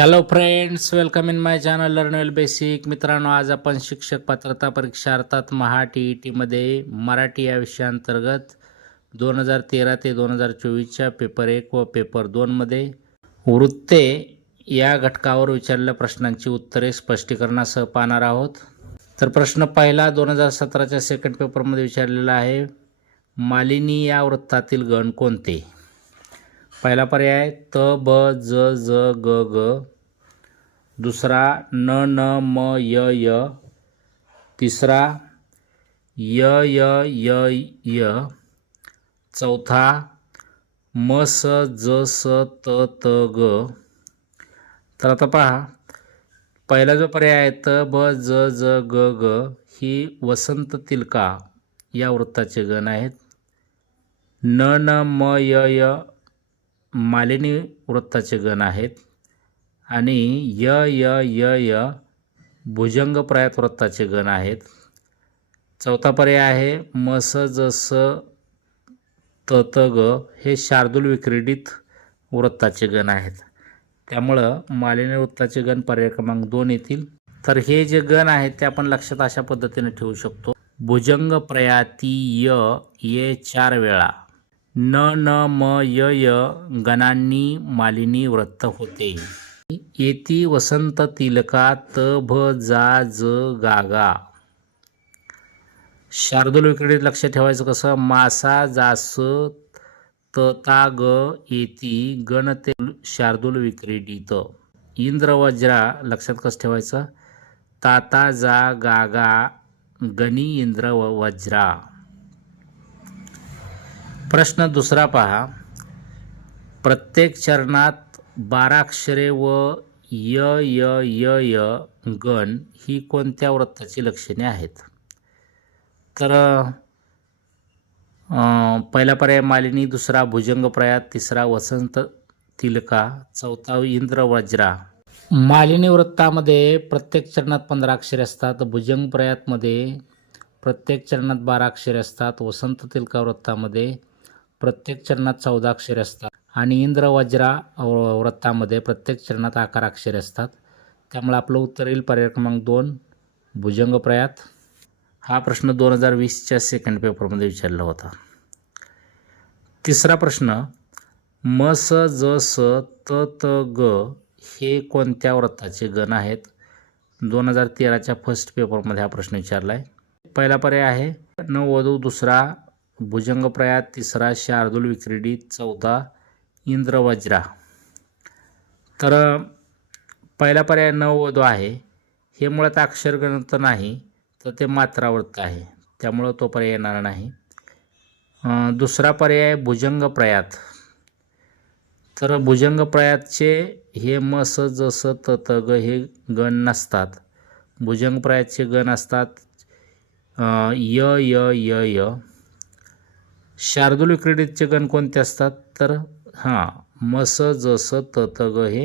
Hello friends welcome in my channel learn well basic मित्रांनो आज आपण शिक्षक पात्रता परीक्षा अर्थात महा टी ई टीमध्ये मराठी या विषयाअंतर्गत दोन हजार तेरा ते दोन हजार चोवीसच्या पेपर एक व पेपर दोनमध्ये वृत्ते या घटकावर विचारलेल्या प्रश्नांची उत्तरे स्पष्टीकरणासह पाहणार आहोत. तर प्रश्न पहिला दोन हजार सतराच्या सेकंड पेपरमध्ये विचारलेला आहे मालिनी या वृत्तातील गण कोणते? पहिला पर्याय त ब ज ज ग ग. दुसरा न न म य य. तिसरा य य य य. चौथा म स ज स त त ग. तर आता पहा पहिला जो पर्याय आहे त ब ज ज ग ग ही वसंत तिलका या वृत्ताचे गण आहेत. न न म य य मालिनी वृत्ताचे गण आहेत. आणि य य य य भुजंग प्रयात वृत्ताचे गण आहेत. चौथा पर्याय आहे मस जस ज त त ग हे शार्दूल विक्रीडित वृत्ताचे गण आहेत. त्यामुळं मालिनी वृत्ताचे गण पर्याय क्रमांक दोन येतील. तर हे जे गण आहेत ते आपण लक्षात अशा पद्धतीने ठेवू शकतो. भुजंग प्रयाती य ये चार वेळा. न न म य य गणांनी मालिनी व्रत होते. येती वसंत तिलका त भ जा ज गागा शार्दूल विक्रीडित लक्ष ठेवायचं कसं? मासा जास त ता ग येती गण ते शार्दूल विक्रेडित इंद्रवज्रा लक्षात कसं ठेवायचं? ताता जा गागा गणी इंद्र व वज्रा प्रश्न दुसरा पहा. प्रत्येक चरणात बाराक्षरे व य य य य गण ही कोणत्या वृत्ताची लक्षणे आहेत? तर पहिला पर्याय मालिनी दुसरा भुजंग प्रयात तिसरा वसंत तिलका चौथा इंद्र वज्रा. मालिनी वृत्तामध्ये प्रत्येक चरणात पंधरा अक्षरे असतात. भुजंग प्रयातमध्ये प्रत्येक चरणात बारा अक्षरे असतात. वसंत तिलका वृत्तामध्ये प्रत्येक चरणात चौदा अक्षरे असतात आणि इंद्र वज्रा वृत्तामध्ये प्रत्येक चरणात अकरा अक्षरे असतात. त्यामुळे आपलं उत्तर येईल पर्याय क्रमांक दोन भुजंगप्रयात. हा प्रश्न दोन हजार वीसच्या सेकंड पेपरमध्ये विचारला होता. तिसरा प्रश्न म स ज स त त ग हे कोणत्या व्रताचे गण आहेत? दोन हजार तेराच्या फर्स्ट पेपरमध्ये हा प्रश्न विचारला आहे पहिला पर्याय आहे नववधू दुसरा भुजंगप्रयात तिसरा शार्दूल विक्रीडित चौथा इंद्रवज्रा. तर पहिला पर्याय नववधू आहे. हे मुळात अक्षरगण तर नाही तर ते मात्रावृत्त आहे. त्यामुळं तो पर्याय येणार नाही. दुसरा पर्याय भुजंग प्रयात तर भुजंग प्रयातचे हे मस जसं त त ग हे गण नसतात. भुजंग प्रयातचे गण असतात य य य य. शार्दूल विक्रीडितचे गण कोणते असतात? तर हां म स ज स त त ग हे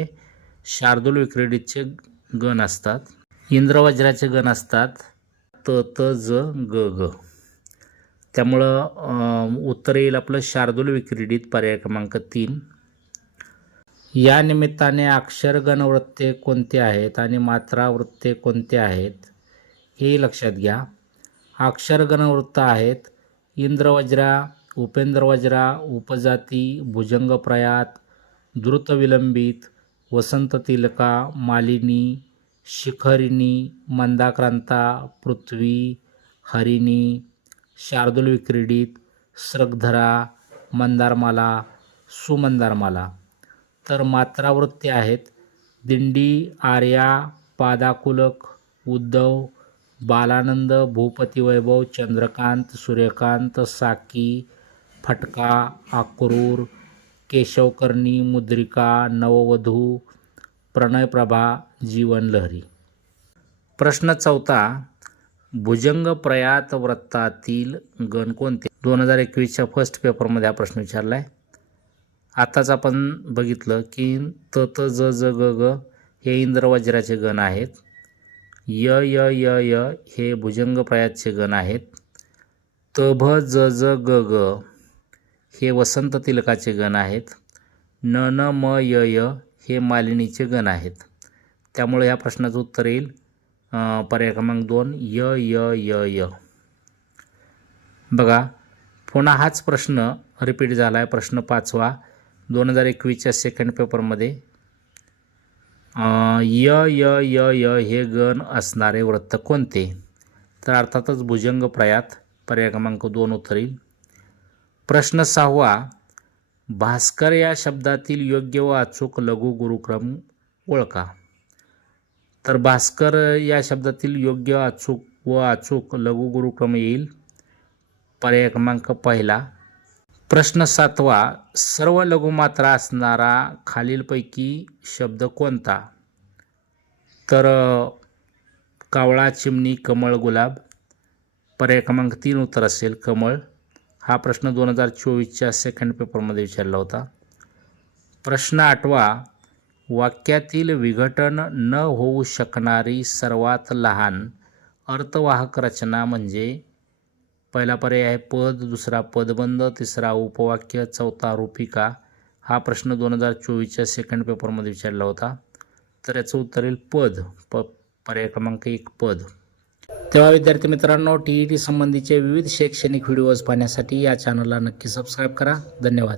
शार्दूल विक्रीडितचे गण असतात. इंद्रवज्राचे गण असतात. त त ज ग ग त्यामुळं उत्तर येईल आपलं शार्दूल विक्रीडित पर्याय क्रमांक तीन. या निमित्ताने अक्षरगण वृत्ते कोणते आहेत आणि मात्रा वृत्ते कोणते आहेत हे लक्षात घ्या. अक्षरगण वृत्त आहेत इंद्रवज्रा उपेंद्र वज्रा उपजाती भुजंगप्रयात द्रुतविलंबित द्रुत विलंबित वसंत तिलका मालिनी शिखरिणी मंदाक्रांता पृथ्वी हरिणी शार्दूल विक्रीडित स्रगधरा मंदारमाला सुमंदारमाला. तर मात्रावृत्ती आहेत दिंडी आर्या पादाकुलक उद्धव बालानंद भूपती वैभव चंद्रकांत सूर्यकांत साकी फटका आक्रूर केशवकर्णी मुद्रिका नववधू प्रणयप्रभा जीवनलहरी प्रश्न चौथा भुजंग प्रयात वृत्तातील गण कोणते? दोन हजार एकवीसच्या फर्स्ट पेपरमध्ये हा प्रश्न विचारला आहे आताच आपण बघितलं की त त ज ज ग ग हे इंद्रवज्राचे गण आहेत. य य य य हे भुजंग प्रयातचे गण आहेत. त भ ज ज ग ग हे वसंत तिलकाचे गण आहेत. न न म य य हे मालिनीचे गण आहेत. त्यामुळे ह्या प्रश्नाचं उत्तर येईल. पर्याय क्रमांक दोन य य य य. बघा पुन्हा हाच प्रश्न रिपीट झाला आहे प्रश्न पाचवा दोन हजार एकवीसच्या सेकंड पेपरमध्ये य य य य हे गण असणारे वृत्त कोणते? तर अर्थातच भुजंग प्रयात पर्याय क्रमांक दोन उत्तर येईल. प्रश्न सहावा भास्कर या शब्दातील योग्य व अचूक लघु गुरुक्रम ओळखा. तर भास्कर या शब्दातील योग्य अचूक व अचूक लघु गुरुक्रम येईल. पर्याय क्रमांक पहिला. प्रश्न सातवा सर्व लघुमात्रा असणारा खालीलपैकी शब्द कोणता? तर कावळा चिमणी कमळ गुलाब. पर्याय क्रमांक तीन उत्तर असेल कमळ. हा प्रश्न दोन हजार चोवीसच्या सेकंड पेपरमध्ये विचारला होता. प्रश्न आठवा वाक्यातील विघटन न होऊ शकणारी सर्वात लहान अर्थवाहक रचना म्हणजे? पहिला पर्याय आहे पद दुसरा पदबंध तिसरा उपवाक्य चौथा रूपिका. हा प्रश्न दोन हजार चोवीसच्या सेकंड पेपरमध्ये विचारला होता. तर याचं उत्तर येईल पद. प पर्याय क्रमांक एक पद. तेव्हा विद्यार्थी मित्रांनो टी ई टी संबंधीचे विविध शैक्षणिक व्हिडिओज पाहण्यासाठी या चॅनलला नक्की सबस्क्राईब करा. धन्यवाद.